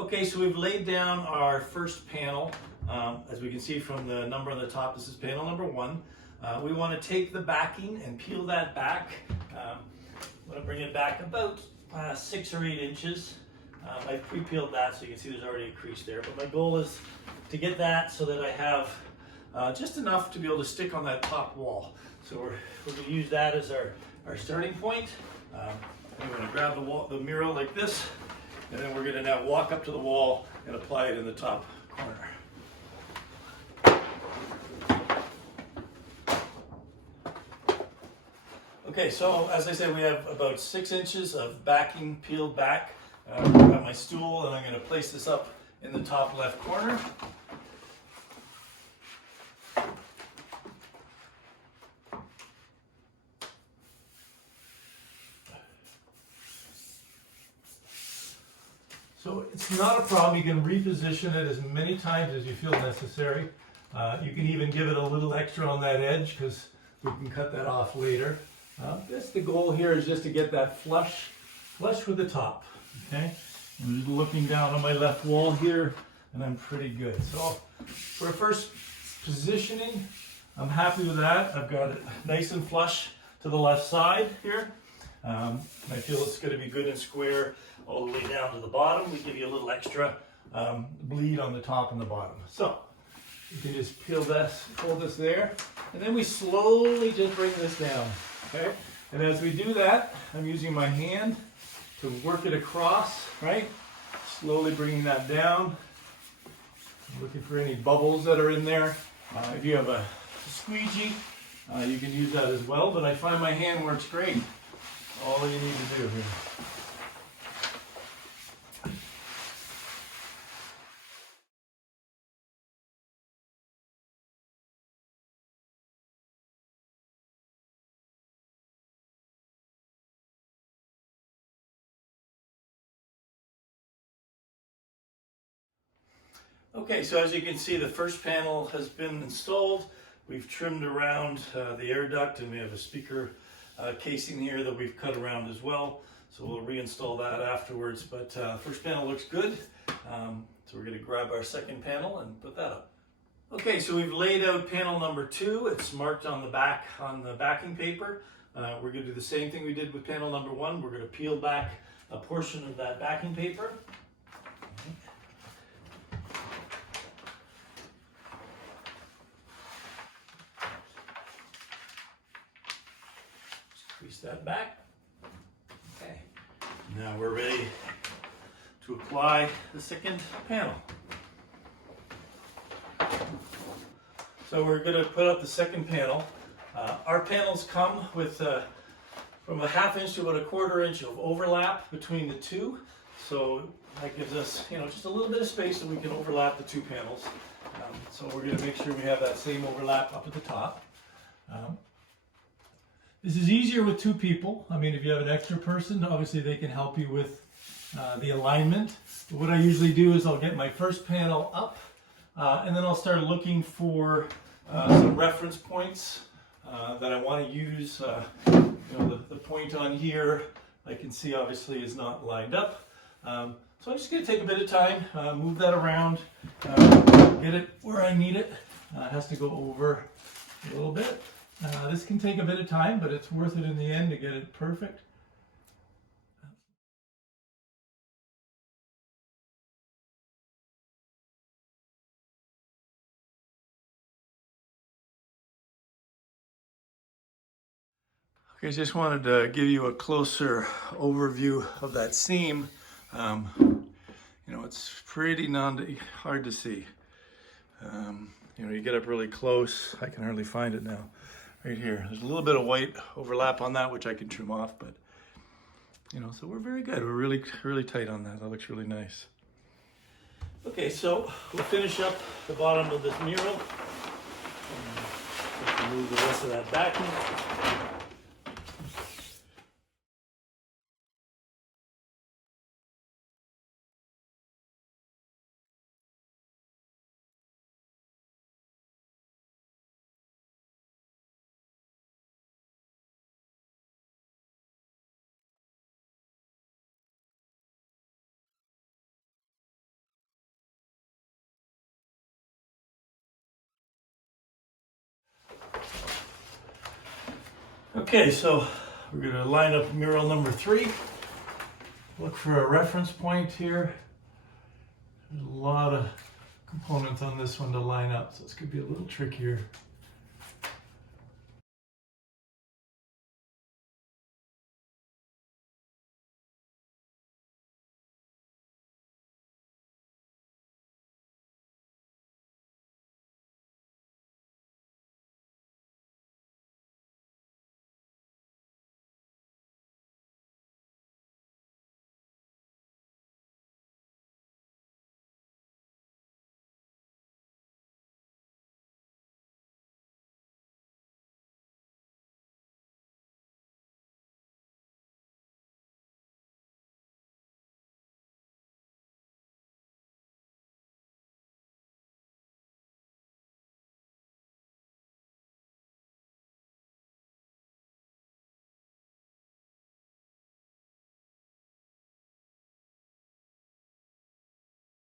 Okay, so we've laid down our first panel. As we can see from the number on the top, this is panel number 1. We want to take the backing and peel that back. I'm going to bring it back about 6 or 8 inches. I've pre-peeled that so you can see there's already a crease there, but my goal is to get that so that I have just enough to be able to stick on that top wall. So we're going to use that as our starting point. I'm going to grab the mirror like this, and then we're going to now walk up to the wall and apply it in the top corner. Okay, so as I said, we have about 6 inches of backing peeled back. I've got my stool and I'm going to place this up in the top left corner. So it's not a problem. You can reposition it as many times as you feel necessary. You can even give it a little extra on that edge because we can cut that off later. The goal here is just to get that flush with the top. Okay, I'm just looking down on my left wall here, and I'm pretty good. So for first positioning, I'm happy with that. I've got it nice and flush to the left side here. I feel it's going to be good and square all the way down to the bottom. We give you a little extra bleed on the top and the bottom. So you can just peel this, hold this there, and then we slowly just bring this down. Okay, and as we do that, I'm using my hand to work it across, right? Slowly bringing that down. I'm looking for any bubbles that are in there. If you have a squeegee, you can use that as well, but I find my hand works great. All you need to do here. Okay, so as you can see, the first panel has been installed. We've trimmed around the air duct, and we have a speaker casing here that we've cut around as well. So we'll reinstall that afterwards, but first panel looks good. So we're going to grab our second panel and put that up. Okay, so we've laid out panel number 2. It's marked on the back on the backing paper. We're going to do the same thing we did with panel number 1. We're going to peel back a portion of that backing paper. Crease that back. Okay, now we're ready to apply the second panel. So we're going to put up the second panel. Our panels come with from a 1/2 inch to about a 1/4 inch of overlap between the two. So that gives us, just a little bit of space so we can overlap the two panels. So we're going to make sure we have that same overlap up at the top. This is easier with 2 people. I mean, if you have an extra person, obviously they can help you with the alignment. But what I usually do is I'll get my first panel up, and then I'll start looking for some reference points that I want to use. The point on here, I can see obviously is not lined up. So I'm just going to take a bit of time, move that around, get it where I need it. It has to go over a little bit. This can take a bit of time, but it's worth it in the end to get it perfect. Okay, I just wanted to give you a closer overview of that seam. It's pretty hard to see. You get up really close. I can hardly find it now. Right here, there's a little bit of white overlap on that, which I can trim off, but so we're very good. We're really, really tight on that. That looks really nice. Okay, so we'll finish up the bottom of this mural. Remove the rest of that backing. Okay, so we're going to line up mural number 3. Look for a reference point here. There's a lot of components on this one to line up, so it's going to be a little trickier.